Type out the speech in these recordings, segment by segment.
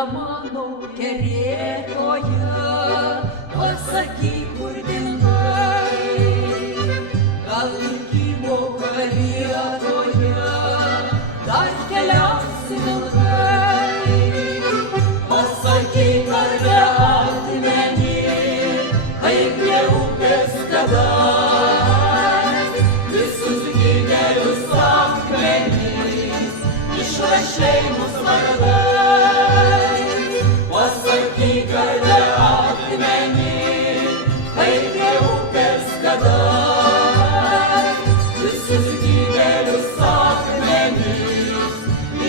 Milda mano kerėtoje, pasakyk, kur dingai, gal likimo karietoje dar keliausi ilgai. Pasakyk, ar beatmeni, kaip prie upės kadais, visus didelius akmenis išrašei mus vardais. Pasakyk, ar beatmeni, kaip prie upės kadais, visus didelius akmenis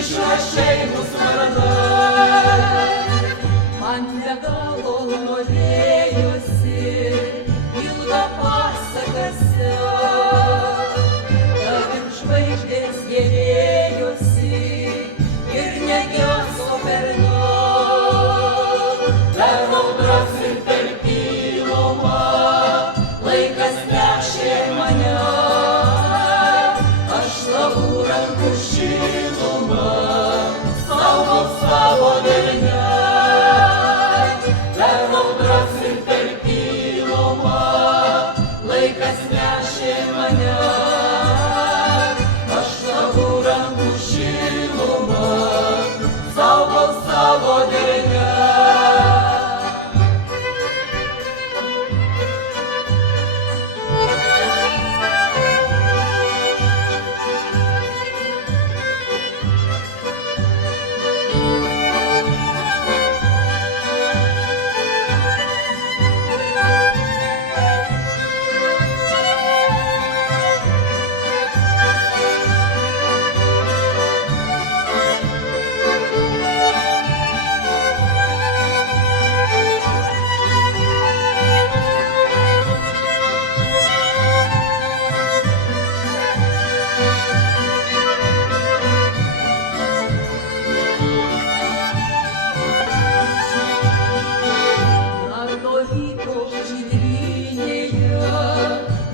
išrašei mus vardais. Man be galo norėjosi ilgą pasaką sekt, tavim žvaigždės gėrėjosi ir negeso per naktį. Per audras ir per tylumą laikas nešė mane, aš tavo rankų šilumą saugau savo delne. Per audras ir per tylumą laikas nešė mane, aš tavo rankų šilumą saugau savo delne.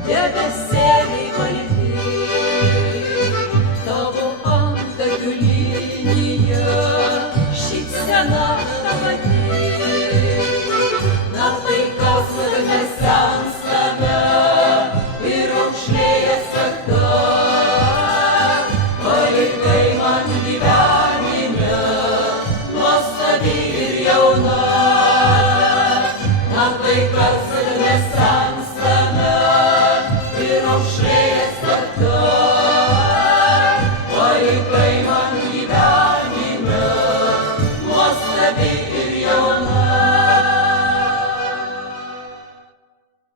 Debesėliai balti, tavo antakių linija, šypsena ta pati. Na tai kas mes senstame ir aukšlėja sakta, palikai man gyvenime nuostabi ir jauna. Na tai kas